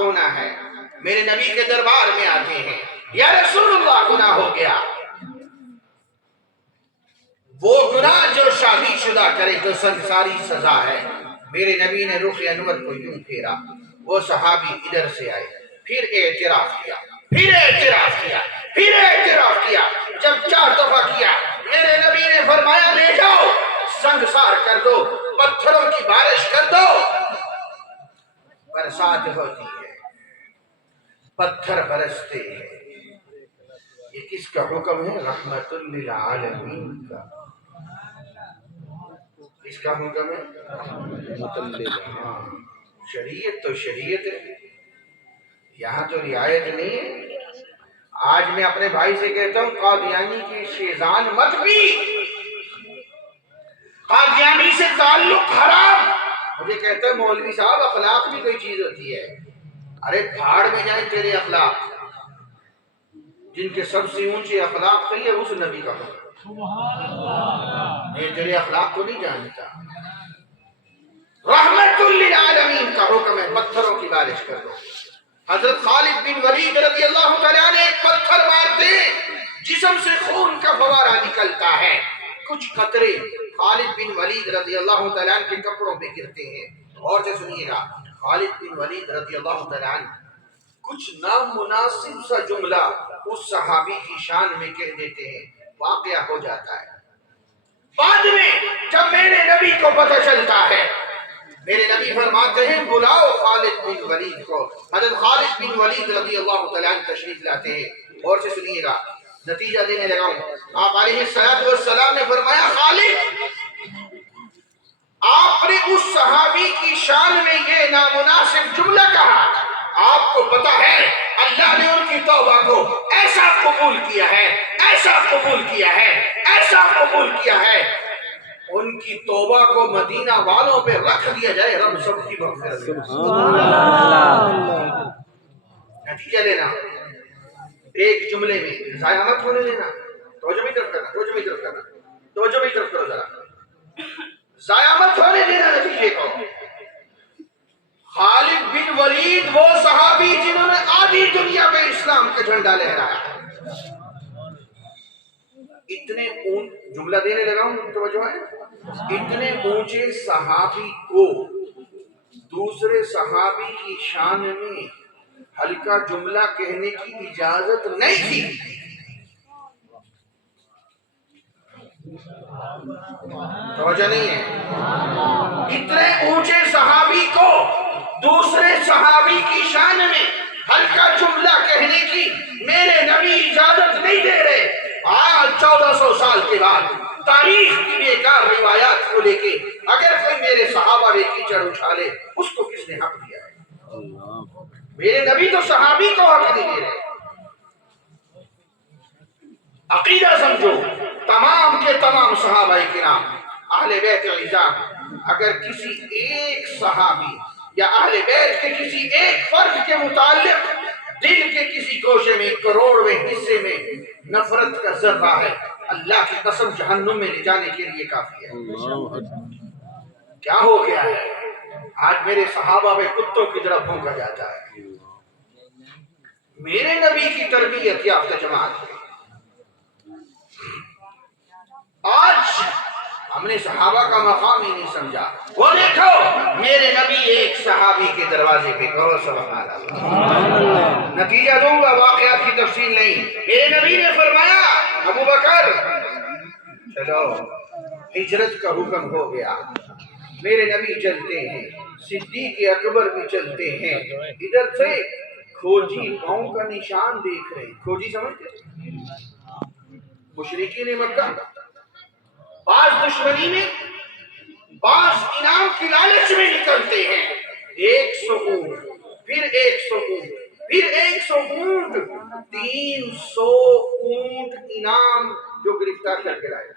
ہونا ہے، میرے نبی کے دربار میں آتے ہیں، یا رسول اللہ گناہ ہو گیا۔ وہ گناہ جو شادی شدہ کرے تو سنساری سزا ہے۔ میرے نبی نے رخ انور کو یوں پھیرا، وہ صحابی ادھر سے آئے، پھر اعتراف کیا، پھر اعتراف کیا، پھر اعتراف کیا۔ جب 4 دفعہ کیا، میرے نبی نے فرمایا لے جاؤ، سنگسار کر دو، پتھروں کی بارش کر دو۔ برسات ہوتی ہے، پتھر برستے ہیں۔ یہ کس کا حکم ہے؟ رحمت للعالمین کا۔ اس کا حکم ہے شریعت تو شریعت ہے، یہاں تو رعایت نہیں ہے۔ آج میں اپنے بھائی سے کہتا ہوں قادیانی کی شیزان مت پی، قادیانی سے تعلق حرام۔ مجھے کہتا ہے مولوی صاحب اخلاق بھی کوئی چیز ہوتی ہے۔ ارے بھاڑ میں جائیں تیرے اخلاق، جن کے سب سے اونچے اخلاق تھے یہ اس نبی کا حکم۔ میں تیرے اخلاق کو نہیں جانتا۔ رحمت للعالمین کا حکم ہے پتھروں کی بارش کر دو۔ حضرت خالد بن ولید رضی اللہ تعالیٰ نے ایک پتھر مارتے جسم سے خون کا فوارہ نکلتا ہے، کچھ قطرے خالد بن ولید رضی اللہ تعالیٰ کے کپڑوں پہ گرتے ہیں۔ اور سے سنیے گا، خالد بن ولید رضی اللہ تعالیٰ کچھ نامناسب سا جملہ اس صحابی کی شان میں کہہ دیتے ہیں، واقعہ ہو جاتا ہے۔ بعد میں جب میرے نبی کو پتہ چلتا ہے، میرے نبی فرماتے ہیں بلاؤ خالد بن ولید کو۔ حضرت خالد بن ولید رضی اللہ تعالیٰ عنہ تشریف لاتے ہیں۔ اور سے سنیے گا، نتیجہ دینے لگا ہوں۔ آپ علیہ السلام نے فرمایا خالد، آپ نے اس صحابی کی شان میں یہ نامناسب جملہ کہا، آپ کو پتا ہے اللہ نے ان کی توبہ کو ایسا قبول کیا ہے، ایسا قبول کیا ہے، ایسا قبول کیا ہے، ان کی توبہ کو مدینہ والوں پہ رکھ دیا جائے، رب سب کی مغفرت کرے۔ نتیجہ لینا، ایک جملے میں ضائع مت ہونے دینا۔ توجہ بھی طرف کرنا، توجہ بھی طرف کرنا، توجہ بھی طرف کرو ذرا، ضائع مت ہونے دینا نتیجے کو۔ خالد بن ولید وہ صحابی جنہوں نے آدھی دنیا پہ اسلام کا جھنڈا لہرایا۔ اتنے جملہ دینے لگا ہوں، توجہ ہے، اتنے اونچے صحابی کو دوسرے صحابی کی شان میں ہلکا جملہ کہنے کی اجازت نہیں تھی۔ توجہ نہیں ہے، اتنے اونچے صحابی کو دوسرے صحابی کی شان میں ہلکا جملہ کہنے کی میرے نبی اجازت نہیں دے رہے۔ آج 1400 سال کے بعد تاریخ کی بیکار روایات کو لے کے اگر کوئی میرے صحابہ میں کیچڑ اٹھا لے، اس کو کس نے حق دیا ہے؟ میرے نبی تو صحابی کو حق نہیں دے رہے۔ عقیدہ سمجھو، تمام کے تمام صحابہ کرام اہل بیت اعظام اگر کسی ایک صحابی یا اہل بیت کے کسی ایک فرد کے متعلق دل کے کسی گوشے میں کروڑویں حصے میں نفرت کا ذرہ ہے، اللہ کی قسم جہنم میں لے جانے کے لیے کافی ہے۔ کیا ہو گیا ہے؟ آج میرے صحابہ میں کتوں کی طرح بھونکا جاتا ہے۔ میرے نبی کی تربیت یافتہ جماعت ہے۔ آج ہم نے صحابہ کا مقام ہی نہیں سمجھا۔ وہ دیکھو میرے نبی ایک صحابی کے دروازے پہ، کہو سبحان اللہ۔ نتیجہ دوں گا، واقعات کی تفصیل نہیں۔ میرے نبی نے فرمایا ابو بکر چلو، ہجرت کا حکم ہو گیا۔ میرے نبی چلتے ہیں، صدیق اکبر بھی چلتے ہیں، ادھر سے کھوجی پاؤں کا نشان دیکھ رہے ہیں۔ کھوجی سمجھتے؟ مشرکین مکہ بعض دشمنی میں، بعض انعام کی لالچ میں نکلتے ہیں۔ 100 اونٹ، پھر 100 اونٹ، پھر 100 اونٹ، 300 اونٹ انعام جو گرفتار کر کے لائے۔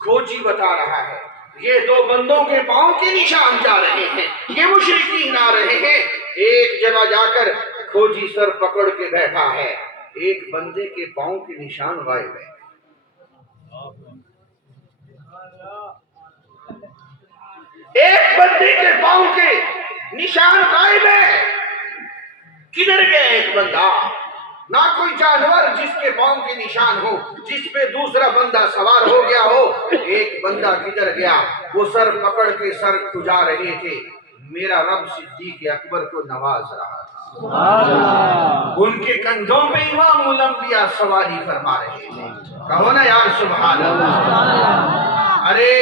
کھوجی بتا رہا ہے یہ 2 بندوں کے پاؤں کے نشان جا رہے ہیں، یہ مشرکین آ رہے ہیں۔ ایک جگہ جا کر کھوجی سر پکڑ کے بیٹھا ہے، ایک بندے کے پاؤں کے نشان غائب ہے۔ ایک بندے کے پاؤں کے نشان غائب ہے، کدھر گیا ایک بندہ؟ نہ کوئی جانور جس کے پاؤں کے نشان ہو، جس پہ دوسرا بندہ سوار ہو گیا ہو۔ ایک بندہ کدھر گیا؟ وہ سر پکڑ کے سر کھجا رہے تھے۔ میرا رب صدیق اکبر کو نواز رہا تھا، ان کے کندھوں پہ امام الانبیاء سواری فرما رہے تھے۔ کہو نا یار سبحان اللہ۔ ارے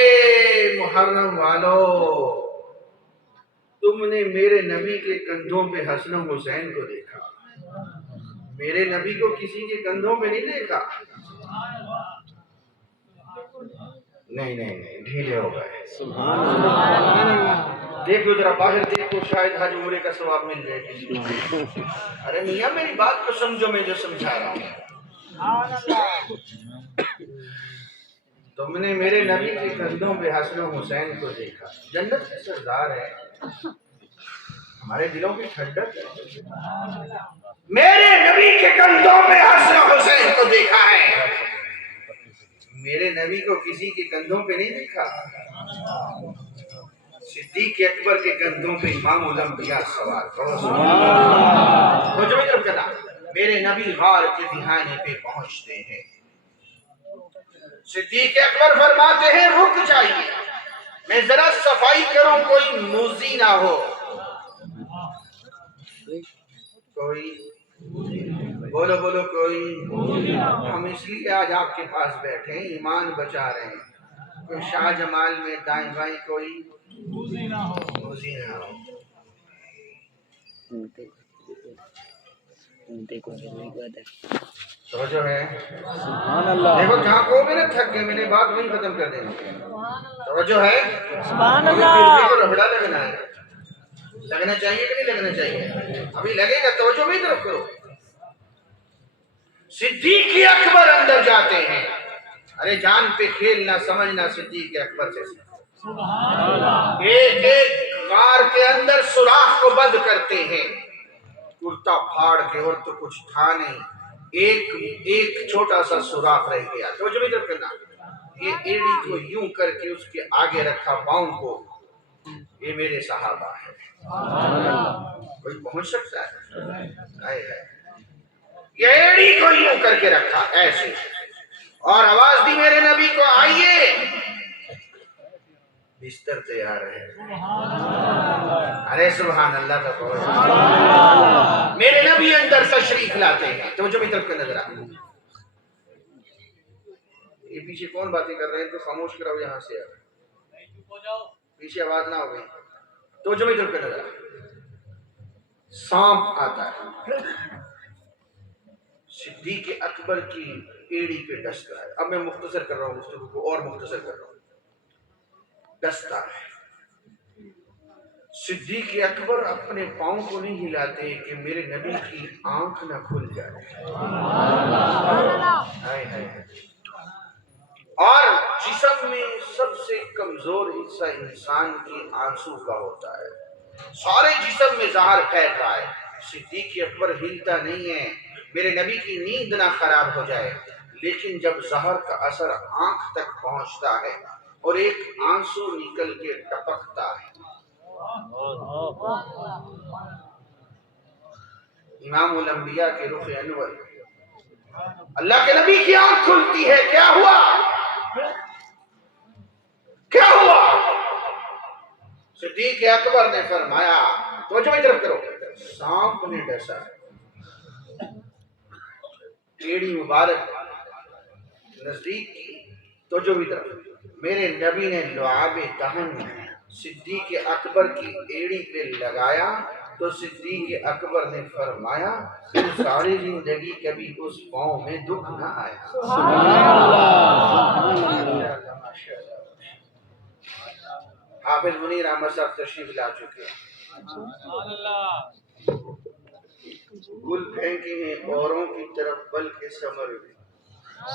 محرم والو، تم نے میرے نبی کے کندھوں پہ حسن و حسین کو دیکھا، میرے نبی کو کسی کے کندھوں پہ نہیں دیکھا۔ نہیں ڈھیلے ہو گئے۔ دیکھو ذرا باہر دیکھو، شاید حج عمرے کا ثواب مل جائے کسی کو۔ ارے میاں میری بات کو سمجھو، میں جو سمجھا رہا ہوں۔ تم نے میرے نبی کے کندھوں پہ حسن و حسین کو دیکھا۔ جنت کے سردار ہے، ہمارے دلوں کی ٹھنڈک ہے۔ میرے نبی کے کندھوں پہ حسن و حسین کو دیکھا ہے، میرے نبی کو کسی کے کندھوں پہ نہیں دیکھا۔ صدیق اکبر کے کندھوں پہ امام الانبیاء سوار۔ میرے نبی غار کے دہانے پہ پہنچتے ہیں، صدیق اکبر فرماتے ہیں رک جائیے، میں ذرا صفائی کروں، کوئی موذی نہ ہو۔ کوئی بولو بولو کوئی۔ ہم اس لیے آج آپ کے پاس بیٹھے ہیں، ایمان بچا رہے ہیں۔ کوئی شاہ جمال میں دائیں بائیں کوئی موذی نہ ہو۔ توجہ ہے؟ دیکھو جہاں کو میں نے تھک گئے، میں نے بات وہیں ختم کر دیں۔ توجہ ہے؟ ربڑا لگنا ہے، لگنا چاہیے کہ نہیں لگنا چاہیے؟ ابھی لگے گا، توجہ بھی طرف کرو۔ صدیق اکبر اندر جاتے ہیں۔ ارے جان پہ کھیلنا سمجھنا صدیق اکبر سے ایک ایک غار کے اندر سوراخ کو بند کرتے ہیں، کرتا پھاڑ کے، اور تو کچھ تھا نہیں، ایک چھوٹا سا سوراخ رہ گیا۔ توجہ بھی طرف کرنا، یہ ایڑی کو یوں کر کے اس کے آگے رکھا پاؤں کو، یہ میرے صحابہ ہے، کوئی پہنچ سکتا ہے؟ یہ ایڑی کو یوں کر کے رکھا ایسے، اور آواز دی میرے نبی کو آئیے، بستر تیار ہے۔ ارے سبحان اللہ کا قول۔ میرے نبی اندر تشریف لاتے ہیں۔ توجہ بھی طرف کا نظر آ، یہ پیچھے کون باتیں کر رہے ہیں؟ تو خاموش کراؤ، یہاں سے پیچھے آواز نہ ہو گئی۔ توجہ بھی طرف کا نظر آ، سانپ آتا ہے، صدیق اکبر کی ایڑی پہ ڈستا ہے۔ اب میں مختصر کر رہا ہوں گفتگو کو، اور مختصر کر رہا ہوں۔ ڈستا ہے، صدیق اکبر اپنے پاؤں کو نہیں ہلاتے کہ میرے نبی کی آنکھ نہ کھل جائے۔ اور جسم میں سب سے کمزور حصہ انسان کی آنسو کا ہوتا ہے، سارے جسم میں زہر پھیل رہا ہے، صدیق اکبر ہلتا نہیں ہے میرے نبی کی نیند نہ خراب ہو جائے، لیکن جب زہر کا اثر آنکھ تک پہنچتا ہے اور ایک آنسو نکل کے ٹپکتا ہے، امام الانبیاء کے رخ انور، اللہ کے نبی کی آنکھ کھلتی ہے۔ کیا ہوا؟ کیا ہوا؟ صدیق اکبر نے فرمایا، توجہ بھی طرف کرو، سانپ نے ڈسا ہے۔ ایڑی مبارک نزدیک کی، توجہ بھی طرف، میرے نبی نے لعاب دہن صدیق اکبر کی ایڑی پہ لگایا تو صدیق اکبر نے فرمایا ساری زندگی کبھی اس پاؤں میں دکھ نہ آیا۔ حافظ منیر احمد صاحب تشریف لا چکے ہیں، گل پھینکے ہیں اوروں کی طرف بلکہ ثمر بھی،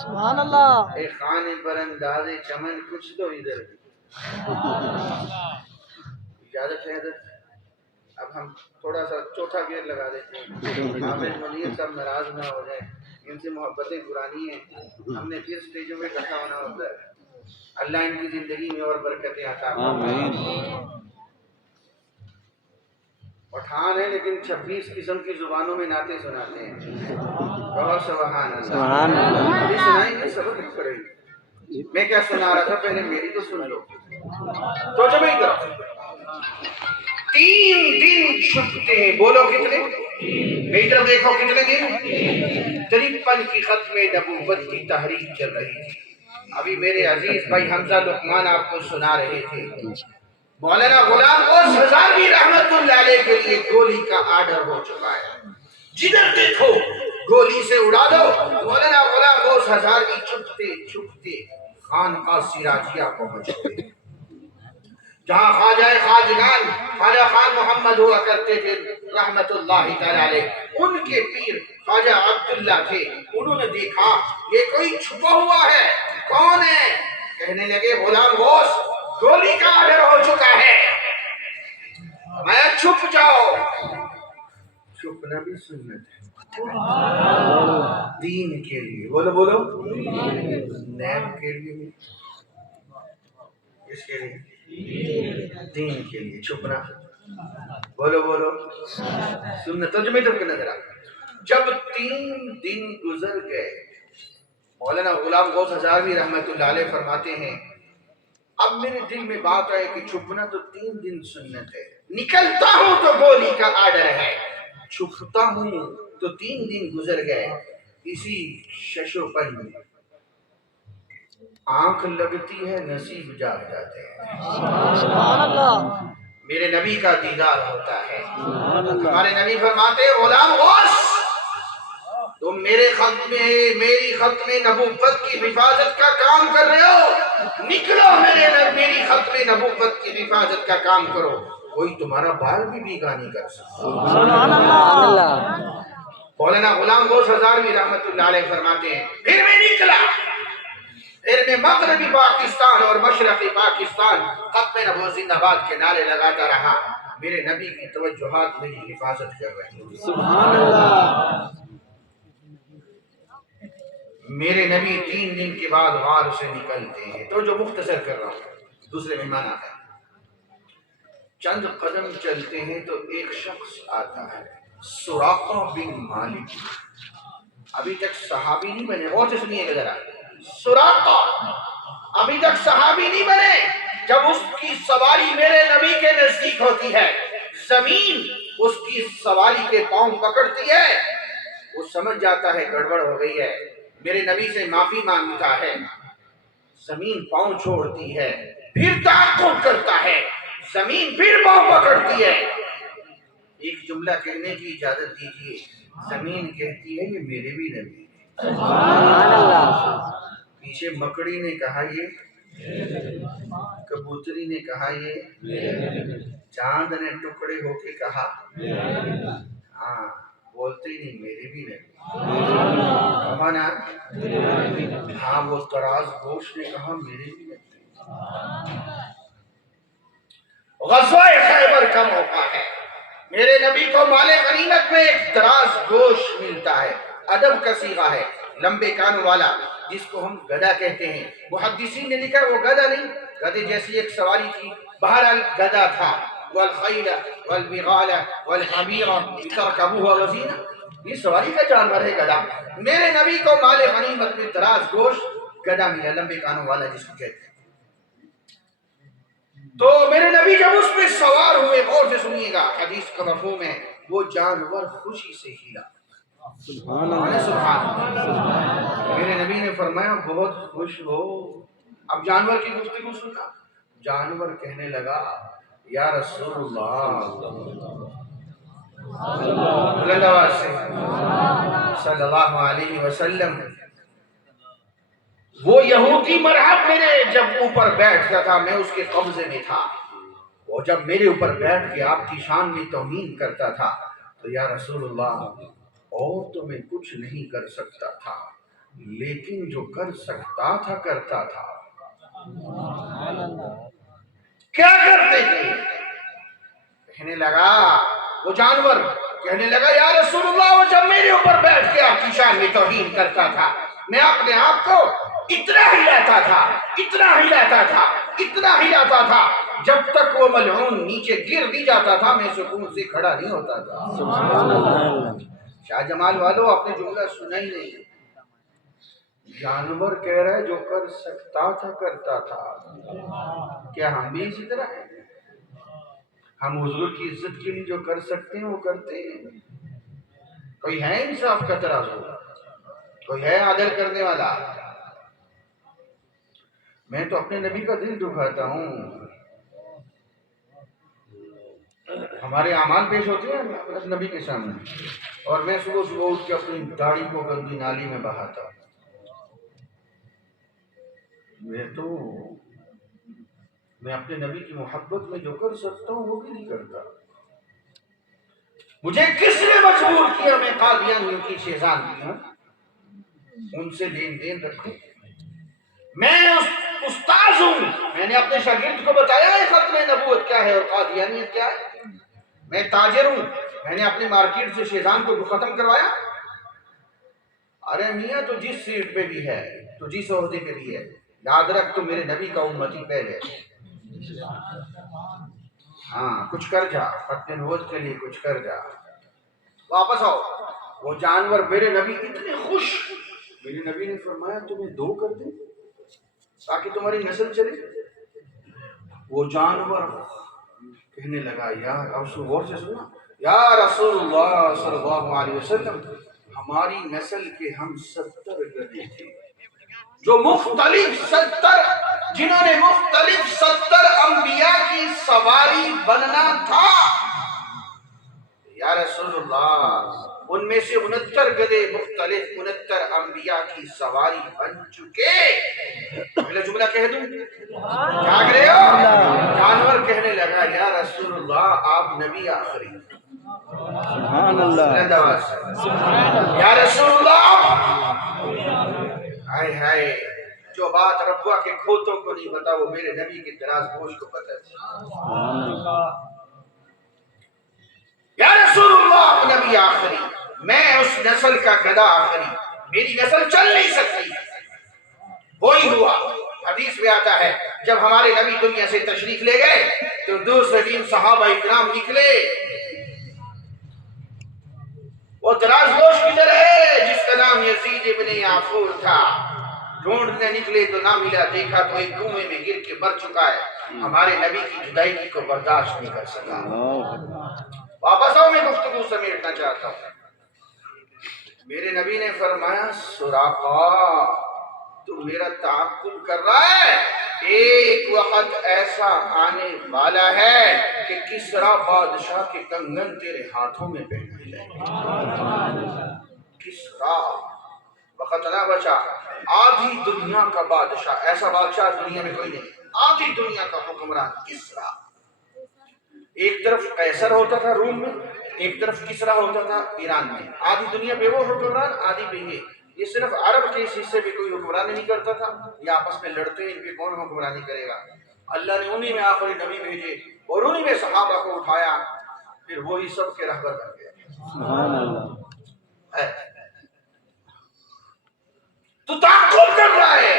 سبحان اللہ، اے خانے پر انداز چمن کچھ تو ادھر بھی۔ اجازت ہے حضرت، اب ہم تھوڑا سا چوتھا گیئر لگا دیتے ہیں، حافظ منیر صاحب ناراض نہ ہو جائیں، ان سے محبتیں پرانی ہیں، ہم نے پھر سٹیجوں میں اکٹھا ہونا ہوتا ہے۔ اللہ ان کی زندگی میں اور برکتیں عطا فرمائے۔ پٹھان ہے لیکن 26 قسم کی زبانوں میں نعتیں سناتے ہیں. بہت سبحان اللہ. سبحان اللہ. ابھی سنائیں گے سبق نہیں پڑے گی. میں کیا سنا رہا تھا پہلے میری تو سن لو. تو جب ہی کرو 3 دن چھپتے ہیں. بولو کتنے؟ میری طرف دیکھو کتنے دن؟ 53 کی ختم نبوت کی تحریک چل رہی تھی. ابھی میرے عزیز بھائی حمزہ لقمان آپ کو سنا رہے تھے مولانا غلام غوث ہزاروی رحمت اللہ علیہ کے لیے گولی کا آرڈر ہو چکا ہے. جدھر دیکھو گولی سے اڑا دو. مولانا غلام غوث ہزاروی چھپتے چھپتے خانقاہ سراجیہ پہنچ گئے جہاں خواجہ خواجگان خواجہ خان محمد ہوا کرتے تھے رحمت اللہ تعالی علیہ. ان کے پیر خواجہ عبداللہ تھے. انہوں نے دیکھا یہ کوئی چھپا ہوا ہے. کون ہے؟ کہنے لگے غلام غوث گولی کا آرڈر ہو چکا ہے. میں چھپ جاؤ. چھپنا بھی سنت ہے دین کے لیے. بولو بولو. نیب کے لیے اس کے لیے دین کے لیے چھپنا. بولو بولو سنت. ترجمے تو نظر آ. جب 3 دن گزر گئے مولانا غلام غوث ہزاروی رحمت اللہ علیہ فرماتے ہیں اب میرے دل میں بات آئے کہ چھپنا تو 3 دن سنت ہے. نکلتا ہوں تو گولی کا آرڈر ہے. چھپتا ہوں تو 3 دن گزر گئے. اسی ششو پن میں آنکھ لگتی ہے نصیب جاگ جاتے ہیں. سبحان اللہ. میرے نبی کا دیدار ہوتا ہے. ہمارے نبی فرماتے ہیں غلام غوث تم میری ختم نبوت کی حفاظت کا کام کر رہے ہو. نکلو میری ختم نبوت کی حفاظت کا کام کرو. کوئی تمہارا بال بھی بھیگا نہیں کر سکتا. سبحان اللہ. مولانا غلام غوث ہزاروی رحمت اللہ علیہ فرماتے ہیں پھر میں نکلا. پھر میں مغربی پاکستان اور مشرقی پاکستان ختم نبوت زندہ باد کے نعرے لگاتا رہا. میرے نبی کی توجہات میری حفاظت کر رہے ہیں. سبحان اللہ. میرے نبی 3 دن کے بعد غار سے نکلتے ہیں. تو جو مختصر کر رہا ہوں دوسرے مہمان آتا ہے. چند قدم چلتے ہیں تو ایک شخص آتا ہے سراقہ بن مالک. ابھی تک صحابی نہیں بنے. اور سے سنیے گا ذرا. سراقہ ابھی تک صحابی نہیں بنے. جب اس کی سواری میرے نبی کے نزدیک ہوتی ہے زمین اس کی سواری کے پاؤں پکڑتی ہے. وہ سمجھ جاتا ہے گڑبڑ ہو گئی ہے. میرے نبی سے معافی مانگتا ہے. زمین پاؤں چھوڑتی ہے. پھر تعاقب کرتا ہے. زمین پھر پاؤں پکڑتی ہے. ایک جملہ کہنے کی اجازت دیجیے. زمین کہتی ہے یہ میرے بھی نبی. سبحان اللہ. پیچھے مکڑی نے کہا یہ, کبوتری نے کہا یہ, چاند نے ٹکڑے ہو کے کہا ہاں بولتے ہی نہیں میرے بھی نبی. کہا نا ہاں وہ تراز گوش نے کہا میرے بھی نبی. غزوہ خیبر کا موقع ہے. میرے نبی کو مال غنیمت میں ایک دراز گوشت ملتا ہے. ادب کا صیغہ ہے لمبے کانوں والا جس کو ہم گدا کہتے ہیں. محدثین نے لکھا وہ گدا نہیں گدے جیسی ایک سواری تھی. بہرحال گدا تھا. والخیل والبغال والحمیر لترکبوها وزینہ. یہ سواری کا جانور ہے گدا. میرے نبی کو مال غنیمت میں دراز گوشت گدا ملا لمبے کانوں والا جس کو کہتے ہیں. تو میرے نبی جب اس پہ سوار ہوئے غور سے سنیے گا حدیث کا مفہوم ہے وہ جانور خوشی سے ہلا. سبحان اللہ. میرے نبی نے فرمایا بہت خوش ہو. اب جانور کی گفتگو سننا. جانور کہنے لگا یا رسول اللہ صلی اللہ علیہ وسلم وہ یہودی مرحب میرے جب اوپر بیٹھتا تھا میں اس کے قبضے میں تھا. وہ جب میرے اوپر بیٹھ کے آپ کی شان میں توہین کرتا تھا تو یا رسول اللہ اور تو میں کچھ نہیں کر سکتا تھا لیکن جو کر سکتا تھا کرتا تھا. کیا کرتے تھے؟ کہنے لگا وہ جانور کہنے لگا یا رسول اللہ وہ جب میرے اوپر بیٹھ کے آپ کی شان میں توہین کرتا تھا میں اپنے آپ کو اتنا ہلاتا تھا اتنا ہلاتا تھا جب تک وہ ملعون نیچے گر نہیں جاتا تھا میں سکون سے کھڑا نہیں ہوتا تھا. سبحان اللہ. شاہ جمال والو آپ نے جملہ سنا ہی نہیں. جانور کہہ رہا ہے جو کر سکتا تھا کرتا تھا. کیا ہم بھی اسی طرح ہیں؟ ہم حضور کی عزت کے لیے جو کر سکتے ہیں وہ کرتے ہیں. کوئی ہے انصاف کا ترازو؟ کوئی ہے عدل کرنے والا؟ میں تو اپنے نبی کا دل دکھاتا ہوں. ہمارے اعمال پیش ہوتے ہیں نبی کے سامنے اور میں صبح صبح اٹھ کے اپنی داڑھی کو گندی نالی میں بہاتا ہوں. میں اپنے نبی کی محبت میں جو کر سکتا ہوں وہ بھی نہیں کرتا. مجھے کس نے مجبور کیا میں قادیانیوں کی شہزادی ہوں ان سے لین دین رکھوں؟ میں استاذ ہوں. میں نے اپنے شاگرد کو بتایا ہے ختم نبوت کیا ہے اور قادیانیت کیا ہے. میں تاجر ہوں. میں نے اپنی مارکیٹ سے شیزان کو ختم کروایا. ارے میاں تو جس سیٹ پہ بھی ہے تو جس عہدے پہ بھی ہے یاد رکھ تو میرے نبی کا امتی پہلے. ہاں کچھ کر جا ختم نبوت کے لیے کچھ کر جا. واپس آؤ. وہ جانور میرے نبی اتنے خوش. میرے نبی نے فرمایا تمہیں 2 کر دیں تاکہ تمہاری نسل چلے. وہ جانور کہنے لگا یار اب غور سے سننا یا رسول اللہ صلی اللہ علیہ وسلم ہماری نسل کے ہم 70 گدھے تھے جو مختلف 70 جنہوں نے مختلف 70 انبیاء کی سواری بننا تھا. یا رسول اللہ ان میں سے 69 گدھے مختلف 69 انبیاء کی سواری بن چکے. پہلا جملہ کہہ دوں جاگ رہے ہو؟ جانور کہنے لگا یا رسول اللہ آپ نبی آخری. سبحان اللہ. یا رسول اللہ ہائے ہائے جو بات ربوا کے کھوتوں کو نہیں پتا وہ میرے نبی کے دراز گوش کو پتا تھی. یا رسول اللہ آپ نبی آخری میں اس نسل کا گدھا آخری. میری نسل چل نہیں سکتی. وہی ہوا. حدیث میں آتا ہے جب ہمارے نبی دنیا سے تشریف لے گئے تو دوسرے دن صحابہ اکرام نکلے. وہ دراز گوش کدھر ہے جس کا نام یزید ابن یعفور تھا. ڈھونڈنے نکلے تو نہ ملا. دیکھا تو ایک کنویں میں گر کے مر چکا ہے. ہمارے نبی کی جدائی کو برداشت نہیں کر سکا. واپس آؤ میں گفتگو سمیٹنا چاہتا ہوں. میرے نبی نے فرمایا سراقہ تو میرا تعقب کر رہا ہے. ایک وقت ایسا آنے والا ہے کہ کسرا بادشاہ کے کنگن تیرے ہاتھوں میں پہنے جائیں گے. کسرا وقت نہ بچا. آدھی دنیا کا بادشاہ. ایسا بادشاہ دنیا میں کوئی نہیں. آدھی دنیا کا حکمران کسرا. ایک طرف قیصر ہوتا تھا روم میں ایک طرف کسرا ہوتا تھا ایران میں. آدھی دنیا پہ وہ حکمران آدھی پہ یہ صرف عرب کے اس حصے پہ کوئی حکمرانی نہیں کرتا تھا. یہ آپس میں لڑتے ہیں ان پہ کون حکمرانی کرے گا. اللہ نے انہی میں آخری نبی بھیجے اور انہی میں صحابہ کو اٹھایا. پھر وہی سب کے رہبر بن گئے. سبحان اللہ. تو تعقب کر رہا ہے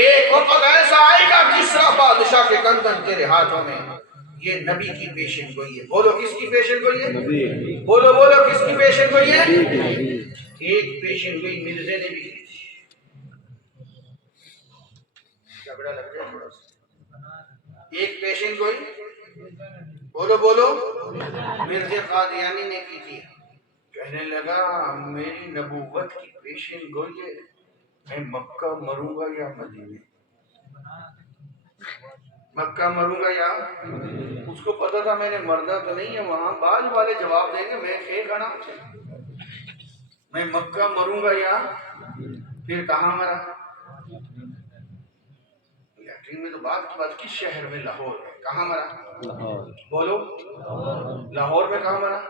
ایک وقت ایسا آئے گا کسرا بادشاہ کے کنگن تیرے ہاتھوں میں. یہ نبی کی پیشن گوئی ہے. بولو کس کی پیشن گوئی ہے؟ بولو بولو کس کی پیشن گوئی ہے؟ ایک پیشن گوئی مرزے نے بھی کی تھی. جھگڑا لگ جائے تھوڑا سا. ایک پیشن گوئی بولو بولو مرزے قادیانی نے کی تھی. کہنے لگا میری نبوت کی پیشن گوئی ہے میں مکہ مروں گا یا مدینے. مکہ مروں گا یا اس کو پتا تھا میں نے مرنا تو نہیں ہے وہاں. بعض والے جواب دیں گے میں کھے کھڑا میں مکہ مروں گا یا پھر کہاں مرا. لیٹرین میں تو بات کی بات کس شہر میں؟ لاہور میں. کہاں مرا؟ بولو لاہور میں. کہاں مرا؟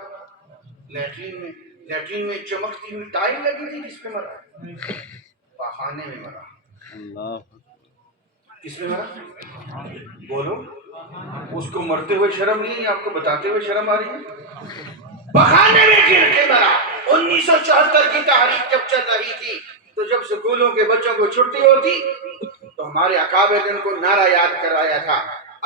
لیٹرین میں. لیٹرین میں چمکتی ہوئی ٹائل لگی تھی جس پہ مرا. پاخانے میں مرا. کس میں مرا؟ بولو. اس کو مرتے ہوئے شرم نہیں ہے آپ کو بتاتے ہوئے شرم آ رہی ہے؟ پاخانے میں گر کے مرا. 1974 کی تحریک جب چل رہی تھی تو جب سکولوں کے بچوں کو چھٹی ہوتی تو ہمارے اکابر نے ان کو نعرہ یاد کروایا تھا،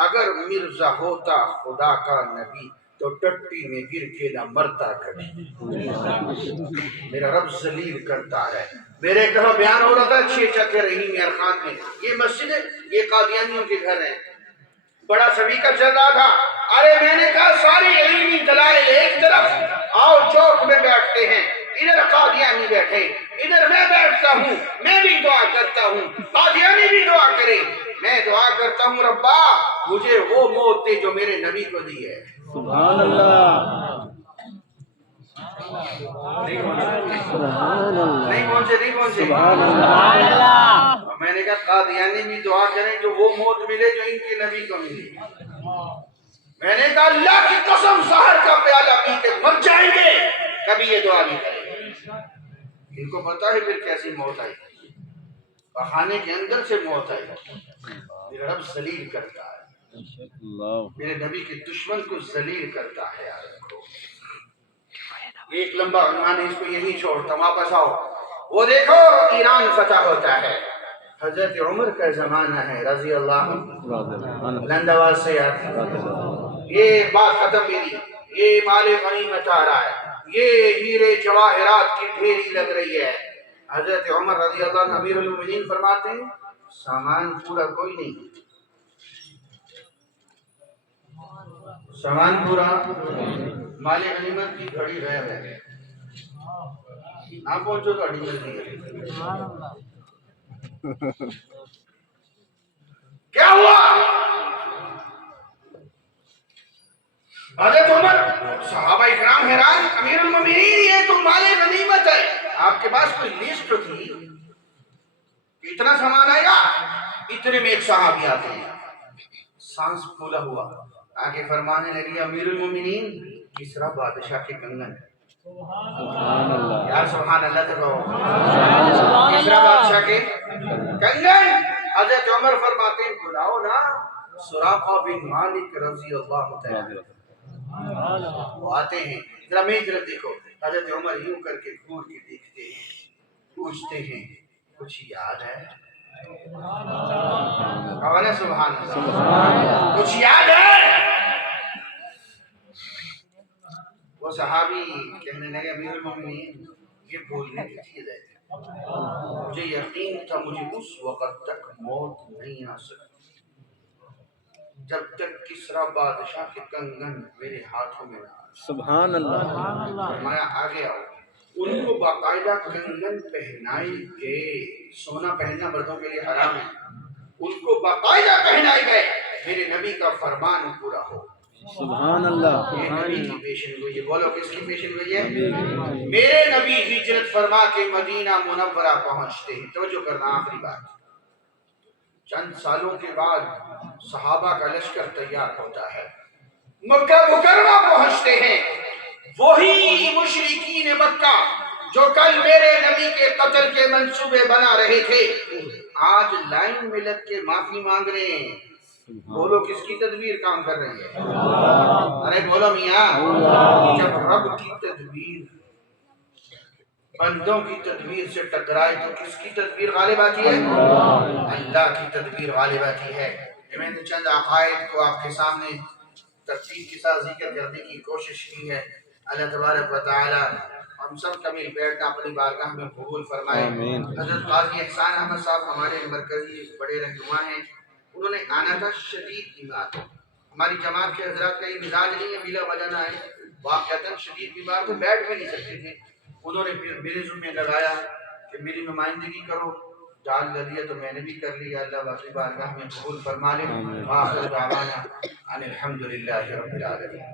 اگر مرزا ہوتا خدا کا نبی تو ٹٹی میں گر کے نہ مرتا کبھی، میرا رب ذلیل کرتا ہے۔ میرے ایک دفعہ بیان ہو رہا تھا 6 چکے رحیم ارخان میں، یہ مسجد ہے، یہ قادیانیوں کے گھر ہیں، بڑا سبھی کا چل رہا تھا۔ ارے میں نے کہا ساری علمی دلائل ایک طرف، آؤ چوک میں بیٹھتے ہیں، ادھر قادیانی بیٹھے، ادھر میں بیٹھتا ہوں، میں بھی دعا کرتا ہوں، قادیانی بھی دعا کرے، میں دعا کرتا ہوں ربا مجھے وہ موت دے جو میرے نبی کو دی ہے۔ سبحان اللہ، نہیں پہنچے سبحان اللہ، میں نے کہا قادیانی بھی دعا کریں جو وہ موت ملے جو ان کے نبی کو ملی۔ میں نے کہا اللہ کی قسم سحر کا پیالہ پی کے مر جائیں گے، کبھی یہ دعا نہیں کریں گے۔ ان کو پتا ہے پھر کیسی موت آئی، بخانے کے اندر سے موت آئی۔ میرا رب ذلیل کرتا ہے، میرے نبی کے دشمن کو ذلیل کرتا ہے۔ یاد رکھو، ایک لمبا عنوان ہے، اس کو یہی چھوڑتا ہوں، واپس آؤ۔ وہ دیکھو ایران فتح ہوتا ہے، حضرت عمر کا زمانہ ہے رضی اللہ عنہ، بلند آواز سے یاد، یہ بات ختم میری، یہ مال غنیمت آ رہا ہے، یہ ہیرے جواہرات کی ڈھیری لگ رہی ہے۔ حضرت عمر رضی اللہ عنہ امیر المومنین فرماتے ہیں سامان پورا کوئی نہیں، سامان پورا، مال غنیمت کی گھڑی غائب ہے، نہ پہنچو تو گھڑی مل رہی ہے۔ کیا ہوا؟ حضرت عمر، صحابہ اکرام حیران، امیر المومنین یہ تو مال غنیمت ہے، آپ کے پاس کوئی لسٹ تھی اتنا سامان آئے گا؟ اتنے میں ایک صحابی آتے ہیں، سانس پھولا ہوا، آگے فرمانے لگی امیر المومنین کسرا بادشاہ کے کنگن، یار سبحان اللہ تو کہو، کسرا بادشاہ کے کنگن۔ حضرت عمر فرماتے ہیں بلاؤ نا سراقہ بن مالک رضی اللہ تعالی، وہ آتے ہیں، ذرا میری طرف دیکھو۔ حضرت عمر یوں کر کے گھور کے دیکھتے ہیں، پوچھتے ہیں کچھ یاد ہے؟ کہو نا سبحان اللہ، کچھ یاد ہے؟ وہ صحابی کہنے لگے امیر المومنین یہ بولنے کی چیز ہے، مجھے یقین تھا مجھے اس وقت تک موت نہیں آ سکتی جب تک کسرا بادشاہ کے کنگن میرے ہاتھوں میں نہ آئے۔ سبحان اللہ، فرمایا آگے آؤ، ان کو باقاعدہ کنگن پہنائے گئے، سونا پہننا مردوں کے لیے حرام ہے، ان کو باقاعدہ پہنائے گئے، میرے نبی کا فرمان پورا ہو۔ سبحان اللہ، یہ نبی کی پیشن گوئی ہے، بولو کس کی پیشن گوئی ہے؟ میرے نبی ہجرت فرما کے مدینہ منورہ پہنچتے ہیں، توجہ کرنا آخری بات، چند سالوں کے بعد صحابہ کا لشکر تیار ہوتا ہے، مکہ مکرمہ پہنچتے ہیں، وہی مشرکین مکہ جو کل میرے نبی کے قتل کے منصوبے بنا رہے تھے آج لائن میں لگ کے معافی مانگ رہے ہیں۔ بولو کس کی تدبیر کام کر رہی ہے؟ ارے بولو میاں، جب رب کی تدبیر بندوں کی تدبیر سے ٹکرائے تو کس کی تدبیر غالب آتی ہے؟ اللہ کی تدبیر غالب آتی ہے۔ میں نے چند عقائد کو آپ کے سامنے تفصیل کے ساتھ ذکر کرنے کی کوشش کی ہے۔ اللہ تبارک و تعالی ہم سب کا مل بیٹھنا اپنی بارگاہ میں قبول فرمائے۔ حضرت قاضی احسان احمد صاحب ہمارے مرکزی بڑے رہنما ہیں، انہوں نے آنا تھا شدید بیمار، ہماری جماعت کے حضرات کا یہ مزاج نہیں ہے بلا وجہ نہ آئے، واقعتاً شدید بیمار تو بیٹھ بھی نہیں سکتے تھے، انہوں نے پھر میرے ذمہ لگایا کہ میری نمائندگی کرو، ڈال لیا تو میں نے بھی کر لیا، اللہ باقی بارگاہ میں قبول فرما لے۔ آخر دعوانا ان الحمدللہ رب العالمین۔